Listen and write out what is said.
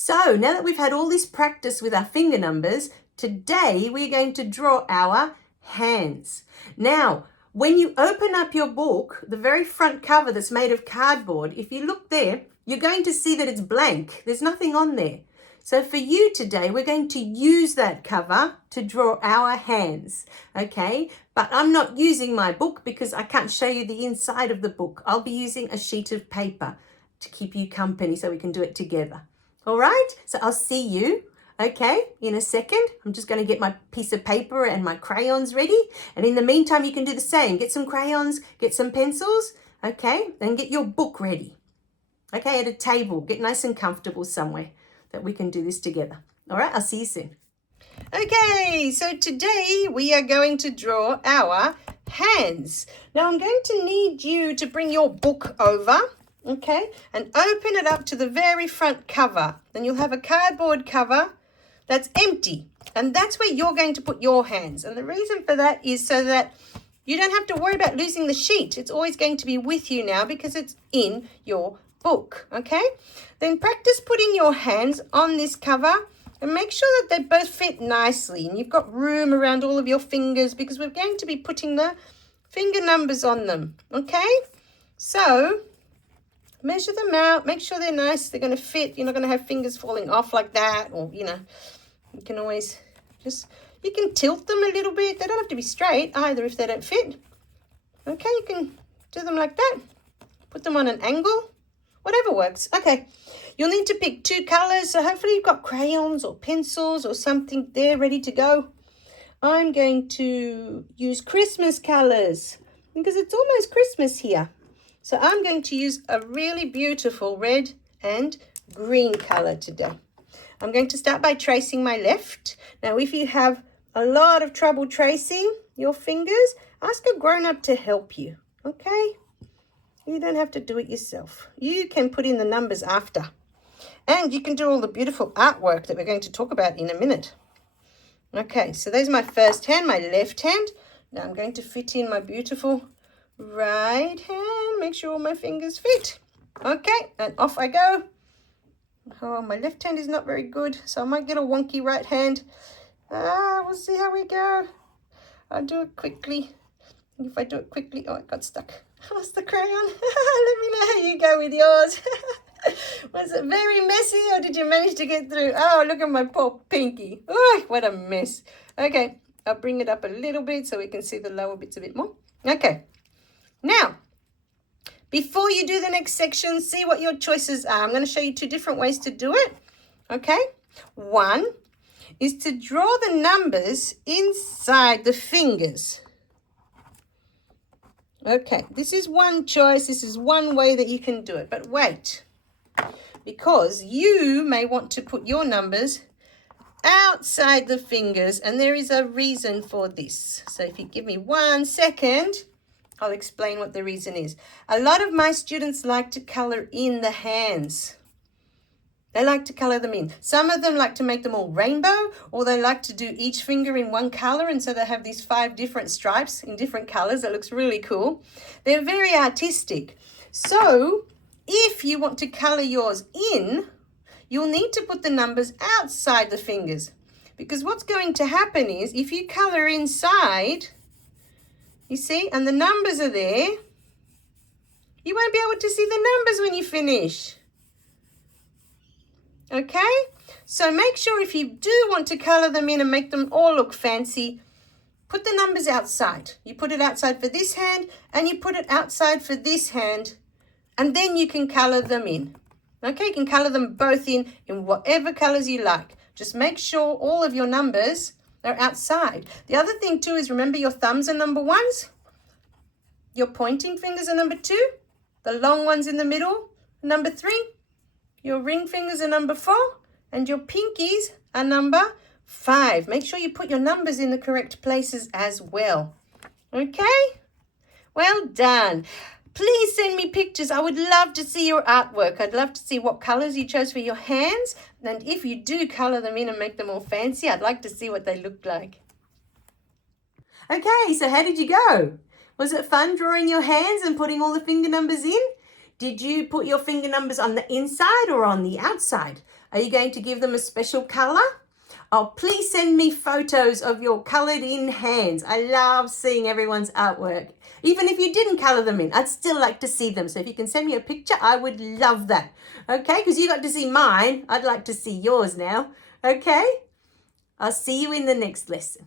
So now that we've had all this practice with our finger numbers, today we're going to draw our hands. Now, when you open up your book, the very front cover that's made of cardboard, if you look there, you're going to see that it's blank. There's nothing on there. So for you today, we're going to use that cover to draw our hands, okay? But I'm not using my book because I can't show you the inside of the book. I'll be using a sheet of paper to keep you company so we can do it together. All right, so I'll see you, okay, in a second. I'm just going to get my piece of paper and my crayons ready. And in the meantime, you can do the same. Get some crayons, get some pencils, okay, and get your book ready. Okay, at a table, get nice and comfortable somewhere that we can do this together. All right, I'll see you soon. Okay, so today we are going to draw our hands. Now I'm going to need you to bring your book over. Okay, and open it up to the very front cover. Then you'll have a cardboard cover that's empty. And that's where you're going to put your hands. And the reason for that is so that you don't have to worry about losing the sheet. It's always going to be with you now because it's in your book. Okay, then practice putting your hands on this cover and make sure that they both fit nicely. And you've got room around all of your fingers because we're going to be putting the finger numbers on them. Okay, so measure them out, make sure they're nice, they're going to fit. You're not going to have fingers falling off like that, or, you know, you can always you can tilt them a little bit. They don't have to be straight either if they don't fit. Okay, you can do them like that. Put them on an angle, whatever works. Okay, you'll need to pick 2 colors, so hopefully you've got crayons or pencils or something there ready to go. I'm going to use Christmas colors because it's almost Christmas here. So I'm going to use a really beautiful red and green color today. I'm going to start by tracing my left. Now, if you have a lot of trouble tracing your fingers, ask a grown-up to help you, okay? You don't have to do it yourself. You can put in the numbers after. And you can do all the beautiful artwork that we're going to talk about in a minute. Okay, so there's my first hand, my left hand. Now I'm going to fit in my beautiful right hand, make sure all my fingers fit. Okay, and off I go. Oh, my left hand is not very good, so I might get a wonky right hand. We'll see how we go. I'll do it quickly. If I do it quickly, oh, it got stuck. I lost the crayon. Let me know how you go with yours. Was it very messy or did you manage to get through? Oh, look at my poor pinky. Oh, what a mess. Okay, I'll bring it up a little bit so we can see the lower bits a bit more. Okay. Now, before you do the next section, see what your choices are. I'm going to show you 2 different ways to do it, okay? One is to draw the numbers inside the fingers. Okay, this is one choice. This is one way that you can do it. But wait, because you may want to put your numbers outside the fingers, and there is a reason for this. So if you give me 1 second, I'll explain what the reason is. A lot of my students like to color in the hands. They like to color them in. Some of them like to make them all rainbow, or they like to do each finger in one color, and so they have these 5 different stripes in different colors. That looks really cool. They're very artistic. So if you want to color yours in, you'll need to put the numbers outside the fingers, because what's going to happen is if you color inside, you see, and the numbers are there, you won't be able to see the numbers when you finish. Okay? So make sure if you do want to color them in and make them all look fancy, put the numbers outside. You put it outside for this hand and you put it outside for this hand, and then you can color them in. Okay? You can color them both in whatever colors you like. Just make sure all of your numbers are outside. The other thing too is remember your thumbs are number 1s, your pointing fingers are number 2, the long ones in the middle, number 3, your ring fingers are number 4, and your pinkies are number 5. Make sure you put your numbers in the correct places as well. Okay? Well done. Please send me pictures. I would love to see your artwork. I'd love to see what colors you chose for your hands. And if you do color them in and make them all fancy, I'd like to see what they look like. Okay, so how did you go? Was it fun drawing your hands and putting all the finger numbers in? Did you put your finger numbers on the inside or on the outside? Are you going to give them a special color? Oh, please send me photos of your colored in hands. I love seeing everyone's artwork. Even if you didn't color them in, I'd still like to see them. So if you can send me a picture, I would love that. Okay, because you got to see mine. I'd like to see yours now. Okay, I'll see you in the next lesson.